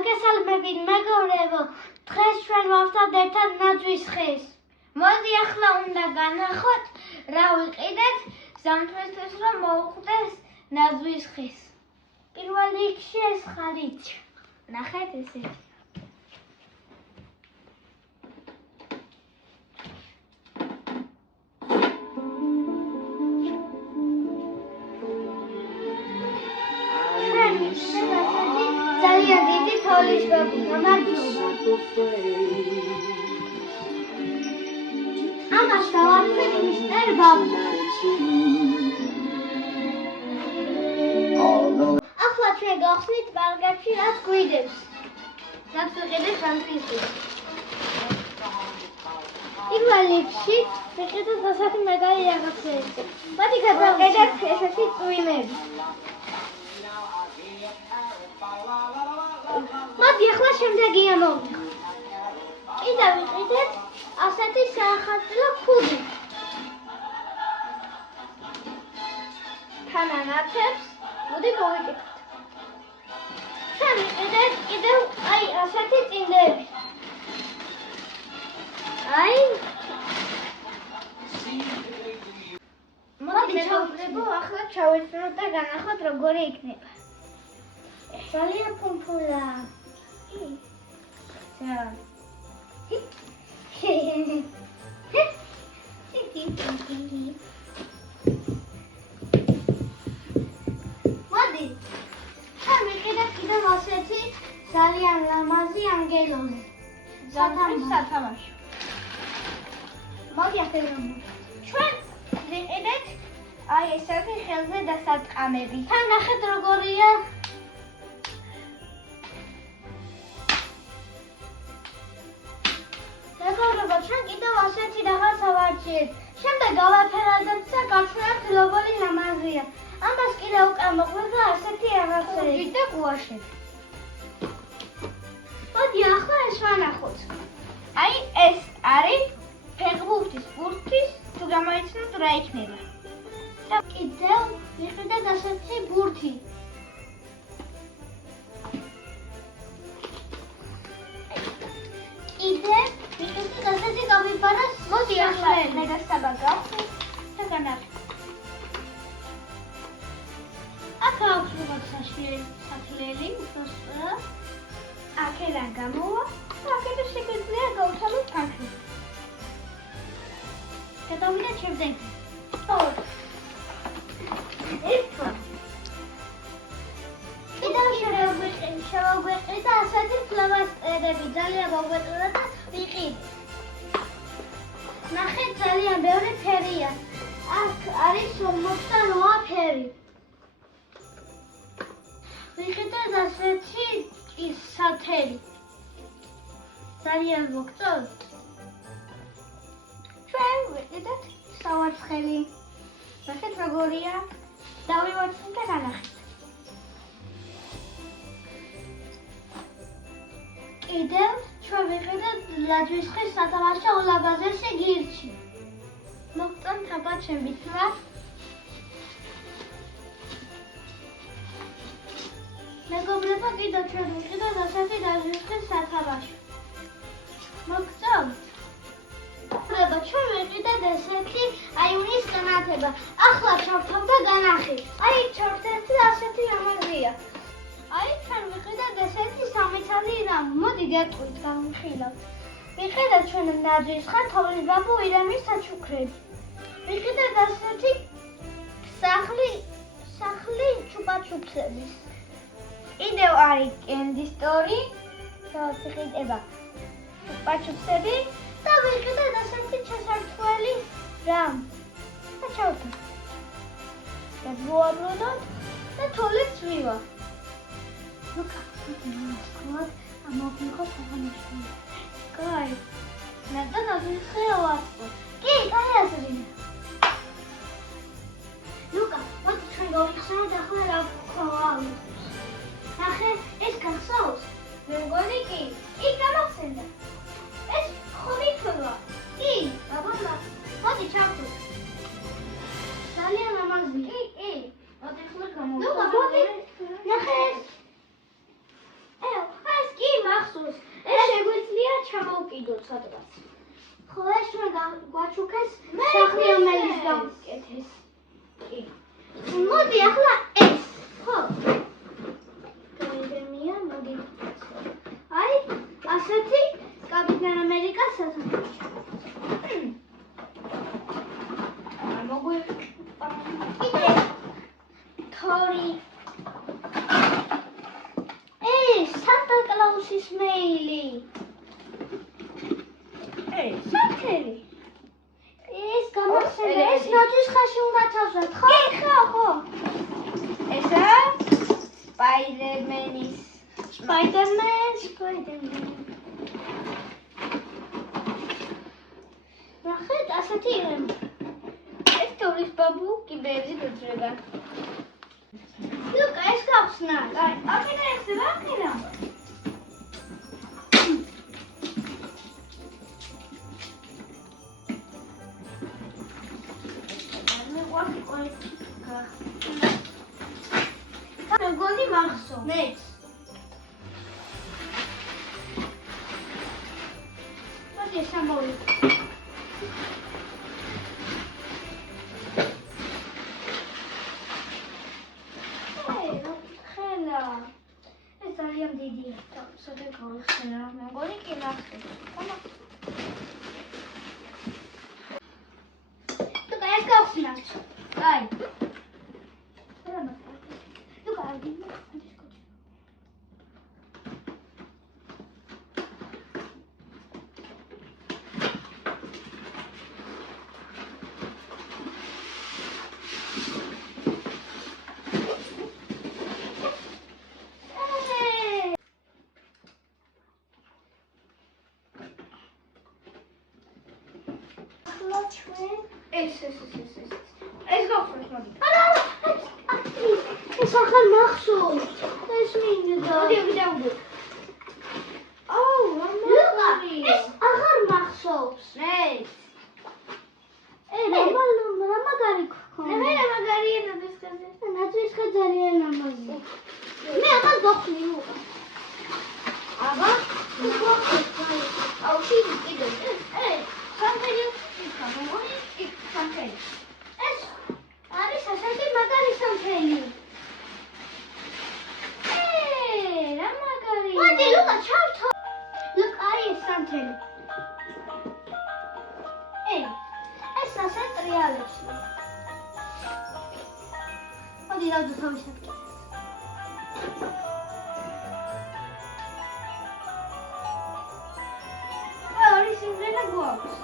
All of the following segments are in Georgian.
მოგესალმებით მეგობრებო, დღეს ჩვენ ვავსებთ ერთად ნაძვის ხეს. მოდი ახლა უნდა განახოთ, რა ვიყიდეთ ზამთრისთვის რომ მოუხდეს ნაძვის ხეს. პირველ რიგში ეს ხარით. ნახეთ ესეთი. ძალიან დიდი თოლის გვაქვს, მადლობა. ამას დავარქვით მისტერ ბაბუ. ახლა ჩვენ გავხსნით ბალგებში რაც გვიდებს. რაც ვიყიდეთ ზამთრისთვის. პირველ რიგში ვიყიდეთ ასეთი მაგარი რაღაცები. მოდი გადავყიდეთ ესეთი წვიმები. მოდი ახლა შემდეგია მოვიხოთ. კიდევ ვიყიდეთ ასეთი საახალწლო ქუდი. თანანათებს მოდი მოვიკეთოთ. ჩვენ ვიყიდეთ კიდევ ასეთი წინდები. მოდი მეგობრებო, ახლა ჩავეცნოთ და განახოთ როგორი იქნება. ძალიან ფუმფულა. მოდი, ჩვენ ვიყიდეთ კიდევ ასეთი ძალიან ლამაზი ანგელოზი. ზამთრის სათამაშო. მოდი ახლა ჩვენ ვიყიდეთ ესეთი ხელზე დასარტყამები. თან ნახეთ როგორია. მეგობრებო, ჩვენ კიდევ ასეთი რაღაცა ვარჩიეთ. შემდეგ გავაფერადებ და გავშვათ როგორი ლამაზია. ამას კიდევ უკან მოყვება ასეთი რაღაცები და გუაშები. მოდი ახლა ეს ვანახოთ. ეს არის ფეხბურთის ბურთის თუ გამოიცნოთ რა იქნება. და კიდევ ვიყიდეთ ასეთი ბურთი. კიდევ ვიყიდეთ ასეთი კაპიბარას. მოდი ახლა მე დასაბაგავ და განახეთ. აქ აქვს როგორც სათლელი, უბრალოდ. აქედან გამოვა და აქედან შეგვიძლია გავთავოთ თანხი. გადავიდეთ შემდეგ. კიდევ შევაგვეყრით და ასეთი ფლომასტერები ძალიან მოგვეწონა და ვიყიდით. ნახეთ ძალიან ბევრი ფერია. აქ არის 48 ფერი. ვიყიდეთ ასეთი სათელი. ძალიან მოგწონთ. ჩვენ ვიყიდეთ სავარცხელი. ნახეთ როგორია. დავივარცხნით და განახეთ. კიდევ ჩვენ ვიყიდეთ ნაძვის ხის სათამაშო ულამაზესი გირჩი. მოგწონთ აბა ჩემი თვა. მეგობრებო, კიდევ ჩვენ ვიყიდეთ ასეთი ნაძვის ხის სათამაშო. მოგწონთ? მეგობრებო, ჩვენ ვიყიდეთ ესეთი უნის განათება. ახლა ჩავთავ და განახით. ჩავთერთი ასეთი ლამაზია. ჩვენ ვიყიდეთ ესეთი სამიცალი რამ. მოდი გეტყვით, გავიხილავთ. ვიყიდეთ ჩვენ ნაძვის ხარ, თოვლის ბაბუ, ირემის საჩუქრები. ვიყიდეთ ასეთი სახლი ჩუპაჩუპსების. კიდევ არის კენდი სტორი, სადაც იყიდება ჩუპაჩუპსები და ვიყიდეთ ასეთი ჩასართველი რამ. და ჩავთვალ. და ვუაბრუნოთ და თოვლი წვივა. ლუკა, მოსკოვად ამოვიღოთ აღნიშნული. კაი. მე და ნაძვის ხეოვასო. კი, კაი აზრია. ლუკა, მოდი ჩვენ გავიხსენოთ ახლა რა გქონა. ნახე, ეს გახსოვს? მე მგონი კი. კი, გამახსენდა. ეს ხომიფლა. კი, აბა, მოდი ჩავთვალ. ძალიან ლამაზია. კი. მოდი ახლა გამოვიდეთ. ლუკა, მოდი. ნახე ეს. ეს მახსოვს. ეს შეგვიძლია ჩამოვკიდოთ სადღაც. ხო, ეს ჩვენ გვაჩუქეს სახლი რომელიც გავკეთეს. კი. მოდი ახლა ეს. ხო. გაიგემია, მოდი. აი, ასეთი კაპიტან ამერიკას სასამართლოში. კიდე თორი. სანტა კლაუსის მეილი. სათელი. ეს გამახსენდა, ეს ნაძვის ხაში უნდა თავსოთ, ხო? ხო. ესა სპაიდერმენის. სპაიდერმენი. ნახეთ, ასეთი ეს თორის ბაბუკი ბერძი გძრება. ლუკა, ეს გავხსნათ. აი, აქედან ეხება, აქედან. მეგონი მახსოვს. მეც. მოდი ეს ამოვიდე. ეს ძალიან დიდია. სულ გავხსენა, მეგონი კი მახსოვს. ლუკა, ეს გავხსნათ. აი, ლუკა, ეს გავხსენე, მოდი. ეს ახალ მახსოვს. ეს მინდა. მოდი, ვიდეო. აუ, ლუკა, ეს აღარ მახსოვს. მეც. რა მაგარი გქონდა. მე რა მაგარია ნაძვის ხეზე. ნაძვის ხე ძალიან ლამაზია. მე ამას გოხნი ლუკა. აბა, აუ, შენ კიდე. სამფერი იქა, მოგონი, იქ სამფერი. ეს არის ასეთი მაგარი სამფერი. რა მაგარია. მოდი ლუკა, ჩავთო. ლუკა, არის ეს სამფერი. ეს ასე ტრიალებს. მოდი დავდო თავის ადგილს. ორი სიმღერა გვაქვს.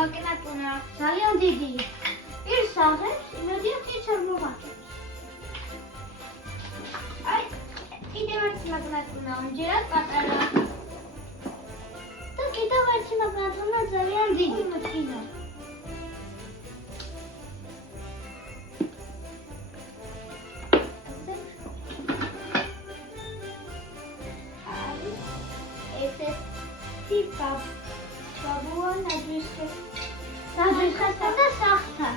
მაკინატუნა ძალიან დიდი. პირს აღებს, იმედია ფიც არ მოვაკეთებს. აი, კიდევ ერთი მაკინატუნა ამჯერად პატარა. და კიდევ ერთი მაგათუნა ძალიან დიდი. მოკინა. ბაბუა ნაძვის ხესთან და სახლთან.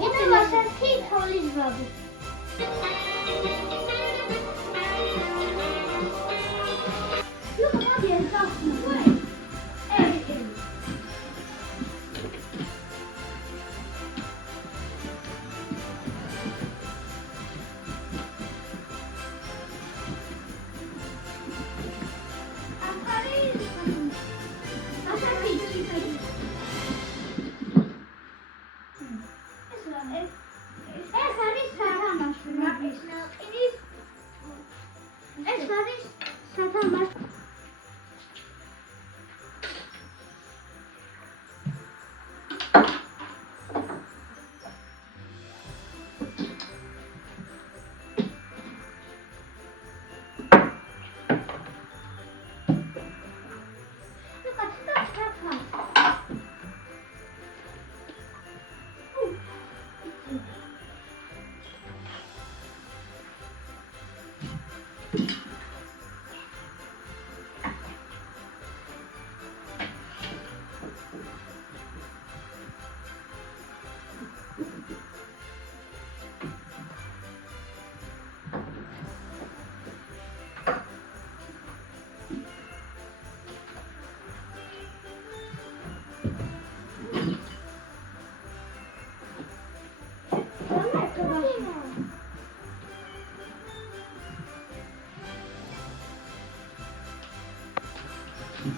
კიდევ ასეთი თოლის ბაბუ. ლუკა, მოდი ეს გავხსნათ. ეს არის სათამაშო.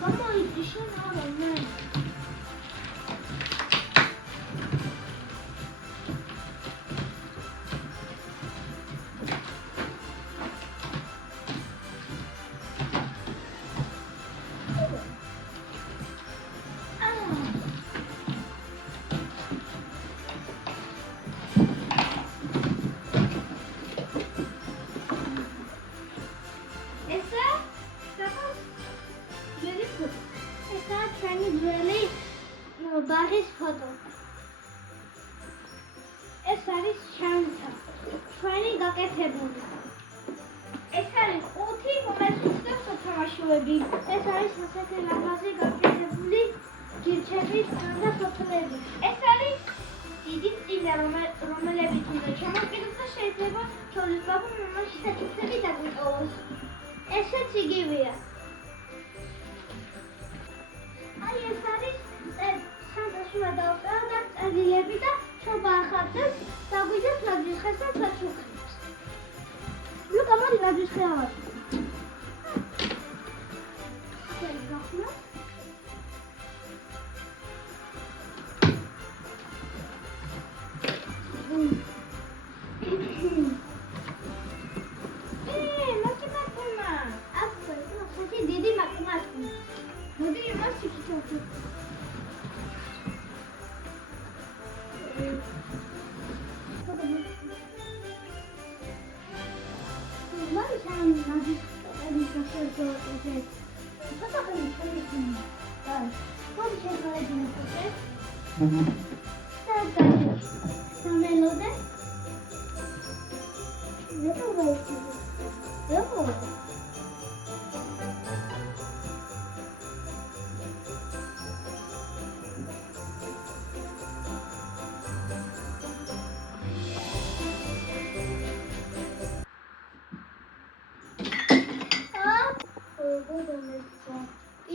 გამოიწი შენ არა მე. ბაღის ფოტო. ეს არის ჩვენი გაკეთებული. ეს არის 5 მომეცნიერო მოთამაშეები. ეს არის ასეთი ლამაზი გაკეთებული გირჩების და ფოტოები. ეს არის დიდი წინა რომელებიც უნდა ჩამოყენოთ და შეიძლება ჩვეულის ბაბამ მამაში საჩუქრები დაგვიტოვოს. ესეც იგივეა. აი ეს არის სანდაშუა დავწერა და წერილები და შობა ახარდეს დაგვიჯოთ ნაძვის ხეს და საჩუქრებს. ლუკა მოდი ნაძვის ხე ავარ. ეს გახნა. მაკიმატმა. აბა, ხეთი დიდი მაკიმატმა. მოდი იმას შევჭერდეთ.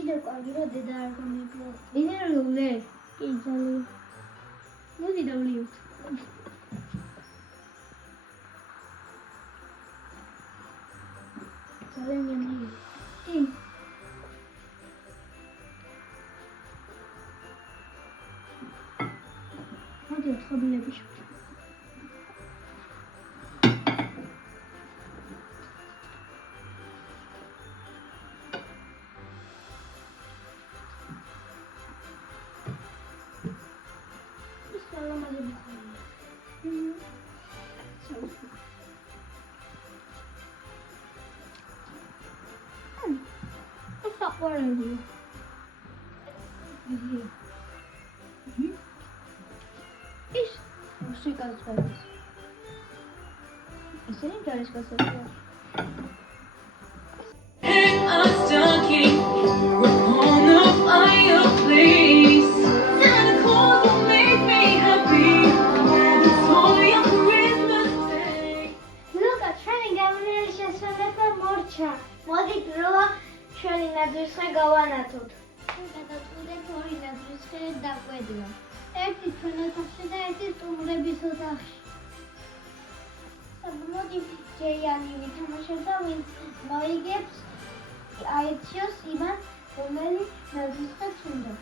კიდევ კარგი რა დედა არ გამიგო. ინერლულე. კი ძალიან. მოდი დავლიოთ. ძალიან მენია. კი. მოდი თხობილები შევჭრა. Saquarelli. Is música suaves. ¿Es en inglés que se puede? Hang us dunking, we're on a fire place. Santa Claus will make me happy. It's only on Christmas Day. Look at training evaluation for Morcha. Modit roa ჩვენი ნაძვის ხე გავანათოთ. გადავწყვიტეთ ორი ნაძვის ხე დაკვედვა. ერთი ჩვენ ოთახში და ერთი სტუმრების ოთახში. მოდი ჯეიანი ვითამაშებ და ვინც მოიგებს აირჩიოს იმას, რომელი ნაძვის ხეც უნდა.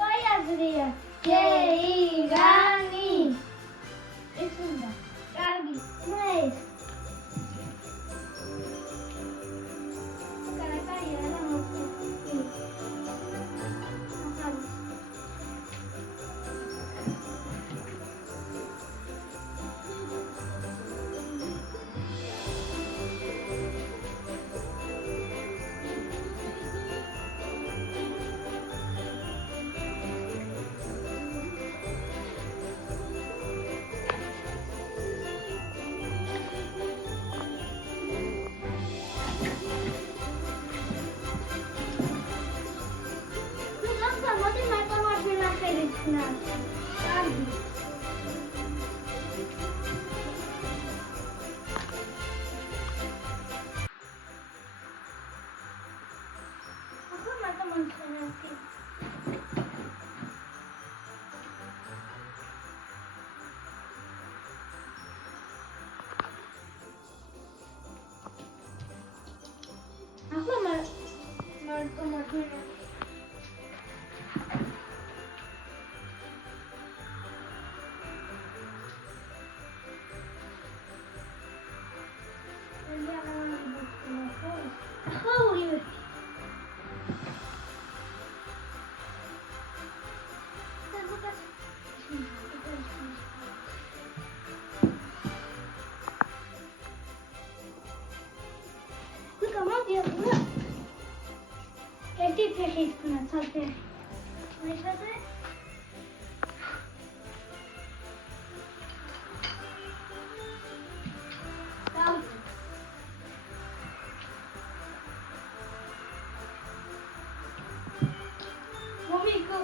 კაი აზრია. ჯეიგანი. ეს უნდა. კარგი. ეს. Ahla mı? Marka. ახლა ორივე. ერთი ფეხი თქვა ცალფეხი. მესამე Momiko.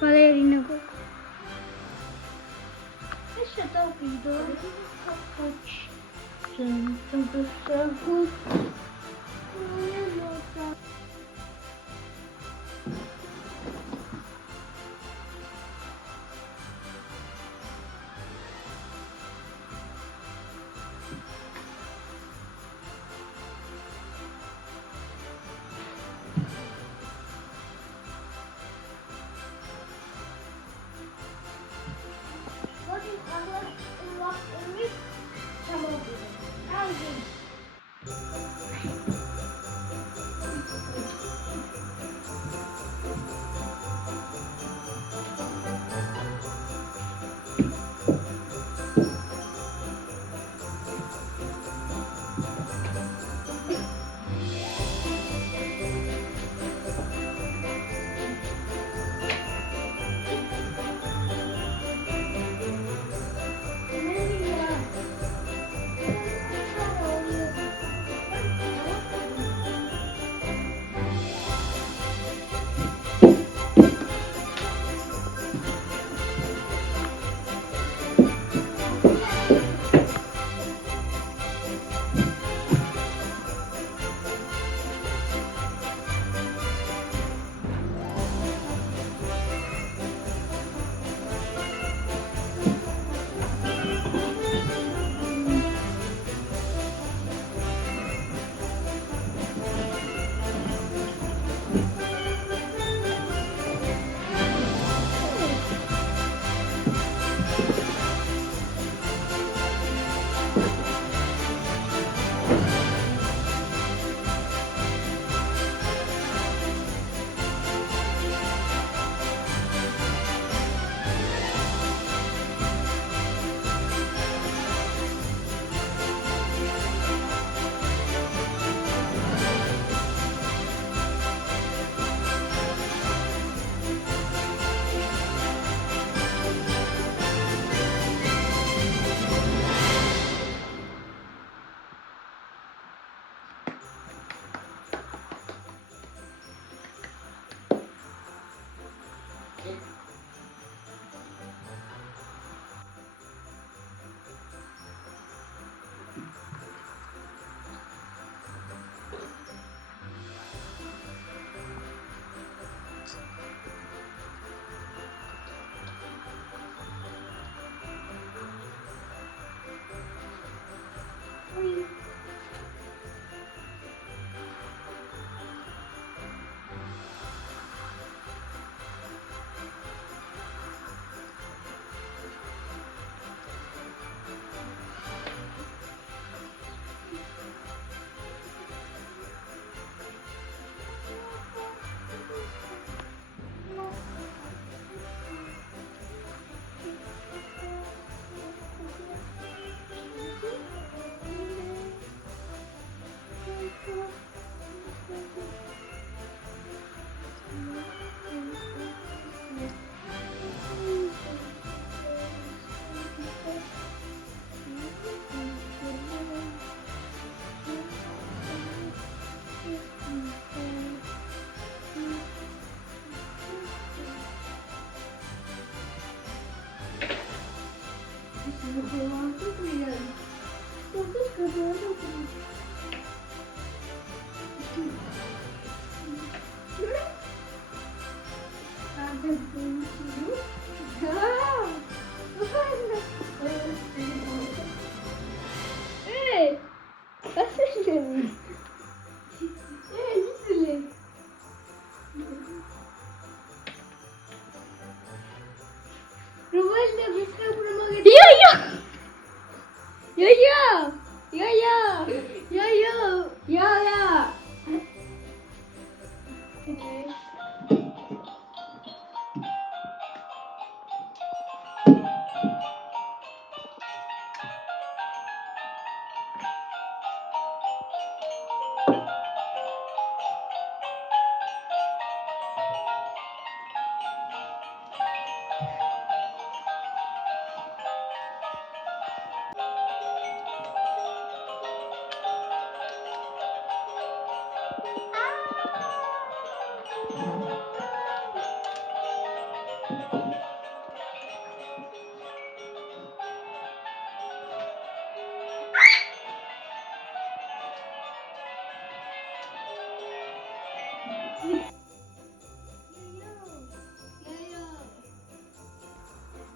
Valerina. Deixa eu dar o vídeo.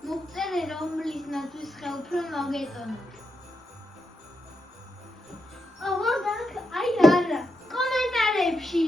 მოგწერე რომლისნათვის ხელფრო მოგეწონა. ოღონდ აი არა. კომენტარებში.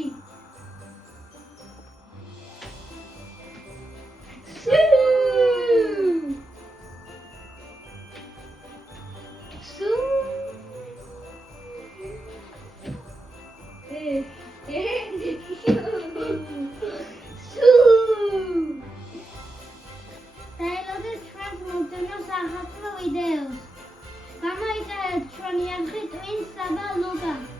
დაელოდეთ ჩვენს მომდევნო სახალხო ვიდეოს. გამოიწერეთ ჩვენი არხი Twins Saba Luga.